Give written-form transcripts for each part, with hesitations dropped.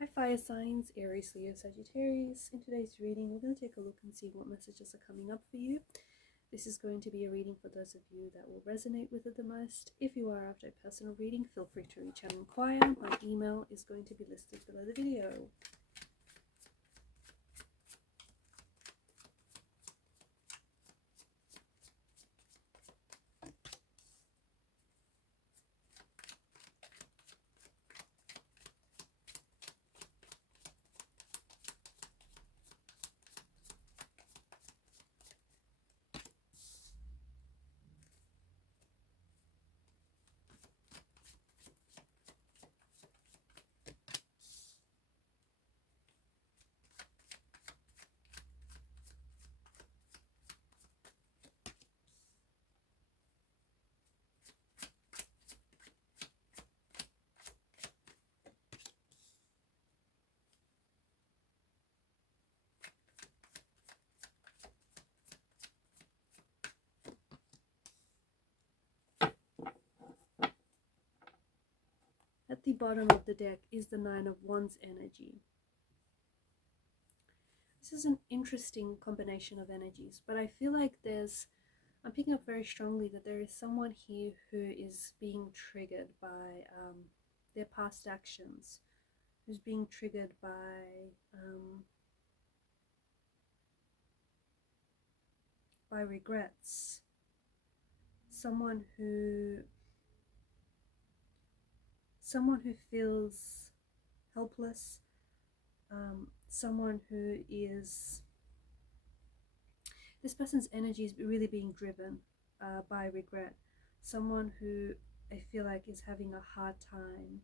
Hi fire signs, Aries, Leo, Sagittarius. In today's reading, we're going to take a look and see what messages are coming up for you. This is going to be a reading for those of you that will resonate with it the most. If you are after a personal reading, feel free to reach out and inquire. My email is going to be listed below the video. At the bottom of the deck is the Nine of Wands energy. This is an interesting combination of energies, but I feel like I'm picking up very strongly that there is someone here who is being triggered by their past actions, who's being triggered by regrets, someone who feels helpless, someone who is, this person's energy is really being driven by regret, someone who I feel like is having a hard time.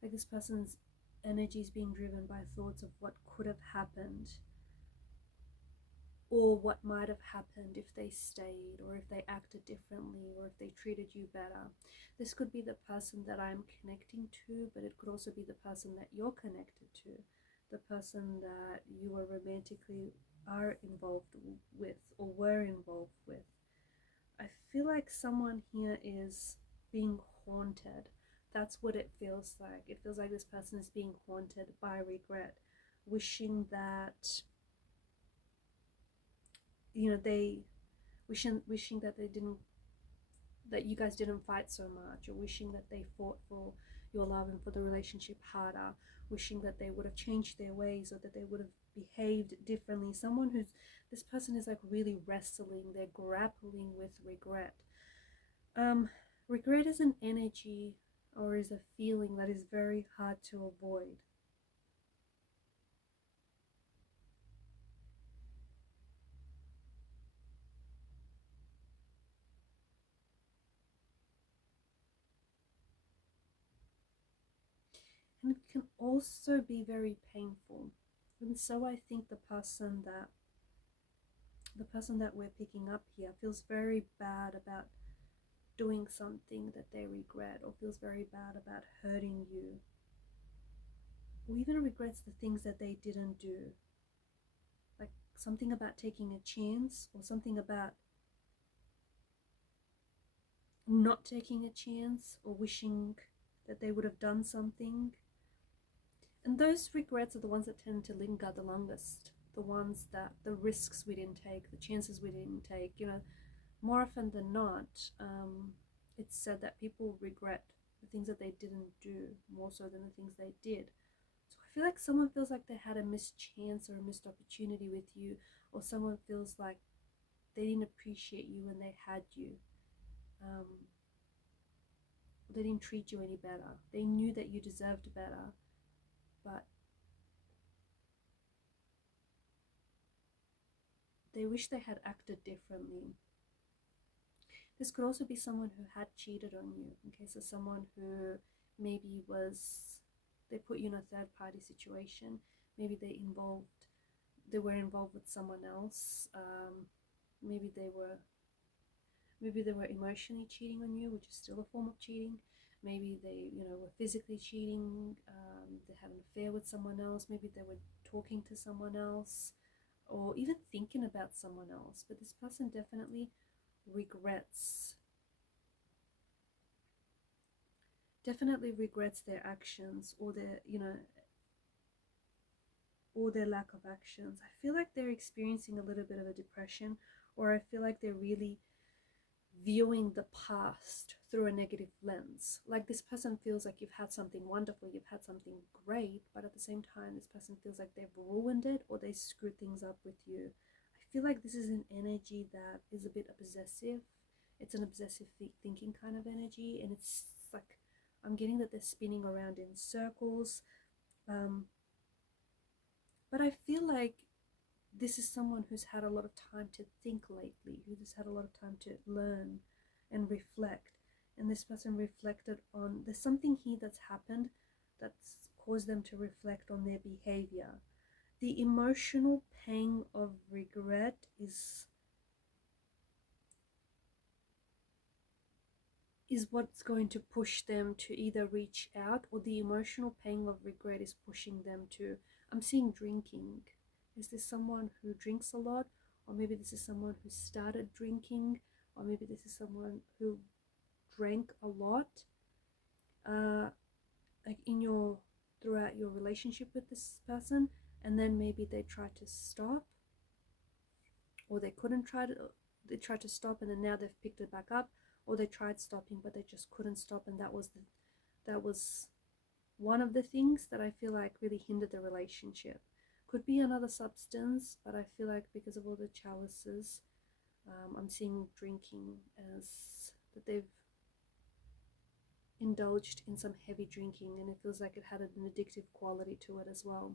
Like this person's energy is being driven by thoughts of what could have happened, or what might have happened if they stayed, or if they acted differently, or if they treated you better. This could be the person that I'm connecting to, but it could also be the person that you're connected to, the person that you are involved with or were involved with. I feel like someone here is being haunted. That's what it feels like. It feels like this person is being haunted by regret, wishing that wishing that that you guys didn't fight so much, or wishing that they fought for your love and for the relationship harder, wishing that they would have changed their ways, or that they would have behaved differently. This person is like really wrestling, they're grappling with regret. Regret is an energy, or is a feeling that is very hard to avoid. And it can also be very painful. And so I think the person that we're picking up here feels very bad about doing something that they regret, or feels very bad about hurting you, or even regrets the things that they didn't do, like something about taking a chance, or something about not taking a chance, or wishing that they would have done something. And those regrets are the ones that tend to linger the longest, the ones that the risks we didn't take, the chances we didn't take. More often than not, it's said that people regret the things that they didn't do more so than the things they did. So I feel like someone feels like they had a missed chance or a missed opportunity with you, or someone feels like they didn't appreciate you when they had you. They didn't treat you any better. They knew that you deserved better, but they wish they had acted differently. This could also be someone who had cheated on you. Okay, so someone who maybe they put you in a third party situation. Maybe they were involved with someone else. Maybe they were emotionally cheating on you, which is still a form of cheating. Maybe they were physically cheating. They had an affair with someone else. Maybe they were talking to someone else, or even thinking about someone else. But this person definitely regrets definitely regrets their actions, or their, you know, or their lack of actions. I feel like they're experiencing a little bit of a depression, or I feel like they're really viewing the past through a negative lens. Like this person feels like you've had something wonderful, you've had something great, but at the same time, this person feels like they've ruined it or they screwed things up with you. I feel like this is an energy that is a bit obsessive. It's an obsessive thinking kind of energy, and it's like I'm getting that they're spinning around in circles. But I feel like this is someone who's had a lot of time to think lately, who's had a lot of time to learn and reflect. And this person reflected on, there's something here that's happened that's caused them to reflect on their behavior. The emotional pang of regret is what's going to push them to either reach out, or the emotional pain of regret is pushing them to, I'm seeing drinking. Is this someone who drinks a lot? Or maybe this is someone who started drinking, or maybe this is someone who drank a lot, like throughout your relationship with this person, and then maybe they tried to stop, or they tried to stop and then now they've picked it back up, or they tried stopping but they just couldn't stop, and that was one of the things that I feel like really hindered the relationship. Could be another substance, but I feel like because of all the chalices, I'm seeing drinking as that they've indulged in some heavy drinking, and it feels like it had an addictive quality to it as well.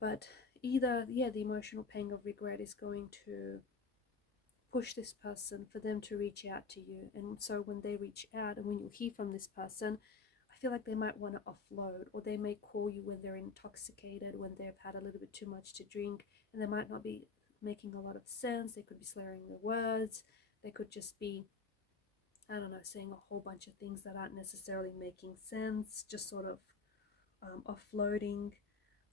But either, yeah, the emotional pain of regret is going to push this person for them to reach out to you. And so when they reach out and when you hear from this person, I feel like they might want to offload, or they may call you when they're intoxicated, when they've had a little bit too much to drink, and they might not be making a lot of sense. They could be slurring their words. They could just be, I don't know, saying a whole bunch of things that aren't necessarily making sense, just sort of offloading.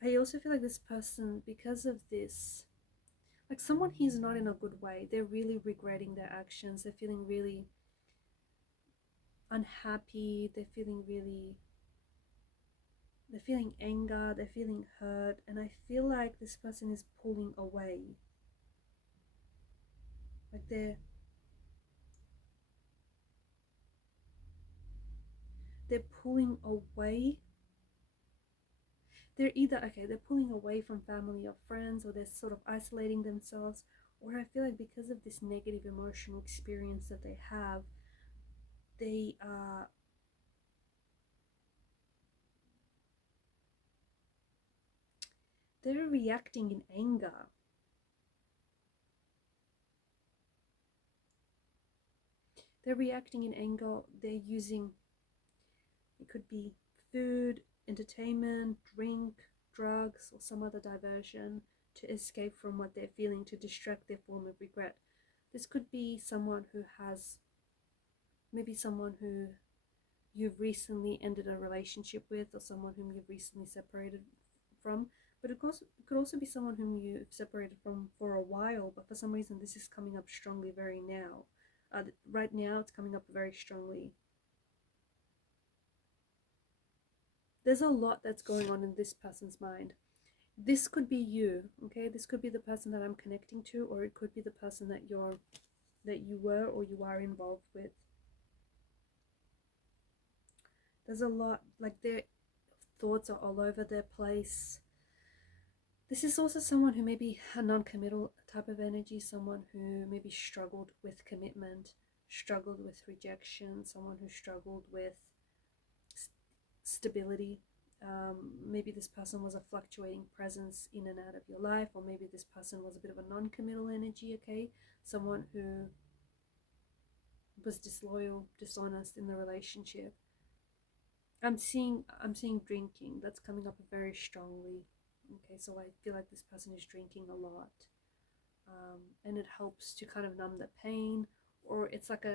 I also feel like this person, because of this, like someone he's not in a good way, they're really regretting their actions, they're feeling really unhappy, they're feeling anger, they're feeling hurt, and I feel like this person is pulling away. Like they're pulling away. They're either, okay, they're pulling away from family or friends, or they're sort of isolating themselves, or I feel like because of this negative emotional experience that they have, they are they're reacting in anger. They're reacting in anger. They're using, it could be food, entertainment, drink, drugs, or some other diversion to escape from what they're feeling, to distract their form of regret. This could be someone who has, maybe someone who you've recently ended a relationship with, or someone whom you've recently separated from. But it could also be someone whom you've separated from for a while, but for some reason this is coming up strongly very now. Right now it's coming up very strongly. There's a lot that's going on in this person's mind. This could be you, okay? This could be the person that I'm connecting to, or it could be the person that you were or you are involved with. There's a lot, like their thoughts are all over their place. This is also someone who may be a non-committal type of energy, someone who maybe struggled with commitment, struggled with rejection, someone who struggled with stability. Maybe this person was a fluctuating presence in and out of your life, or maybe this person was a bit of a non-committal energy, okay? Someone who was disloyal, dishonest in the relationship. I'm seeing drinking. That's coming up very strongly. Okay, so I feel like this person is drinking a lot, and it helps to kind of numb the pain, or it's like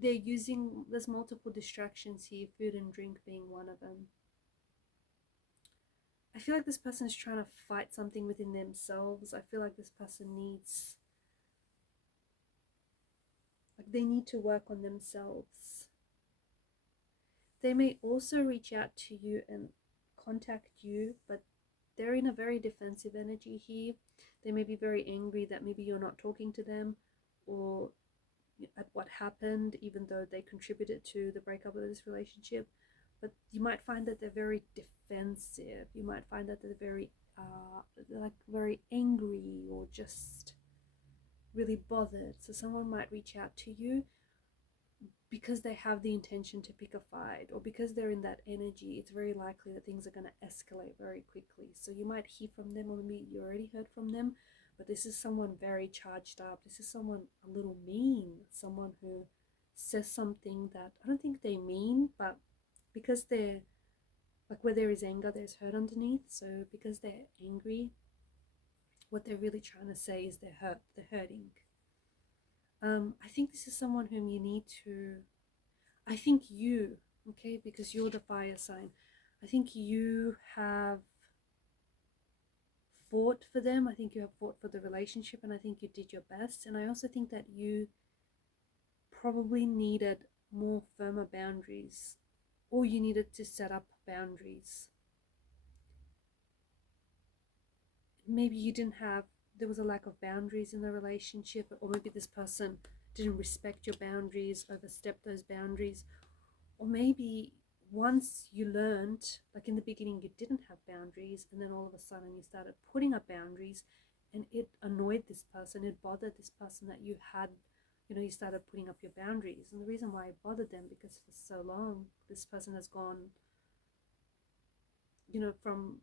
there's multiple distractions here, food and drink being one of them. I feel like this person is trying to fight something within themselves. I feel like this person they need to work on themselves. They may also reach out to you and contact you, but they're in a very defensive energy here. They may be very angry that maybe you're not talking to them, or at what happened, even though they contributed to the breakup of this relationship. But you might find that they're very defensive. You might find that they're very like very angry, or just really bothered. So someone might reach out to you because they have the intention to pick a fight, or because they're in that energy. It's very likely that things are going to escalate very quickly. So you might hear from them, or maybe you already heard from them, but this is someone very charged up. This is someone a little mean, someone who says something that I don't think they mean, but because they're like, where there is anger, there's hurt underneath. So because they're angry, what they're really trying to say is they're hurting. I think this is someone whom you need to, I think you, okay, because you're the fire sign, I think you have fought for them. I think you have fought for the relationship, and I think you did your best. And I also think that you probably needed more firmer boundaries, or you needed to set up boundaries. Maybe you didn't have, there was a lack of boundaries in the relationship, or maybe this person didn't respect your boundaries, overstepped those boundaries. Or maybe once you learned, like in the beginning you didn't have boundaries, and then all of a sudden you started putting up boundaries, and it annoyed this person, it bothered this person that you had, you started putting up your boundaries. And the reason why it bothered them, because for so long this person has gone, from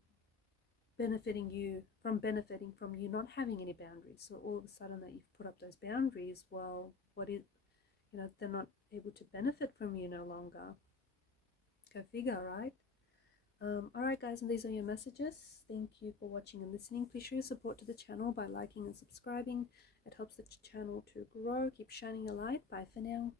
benefiting from you not having any boundaries. So all of a sudden that you've put up those boundaries, well, they're not able to benefit from you no longer. Go figure, right? Alright guys, and these are your messages. Thank you for watching and listening. Please show your support to the channel by liking and subscribing. It helps the channel to grow. Keep shining a light. Bye for now.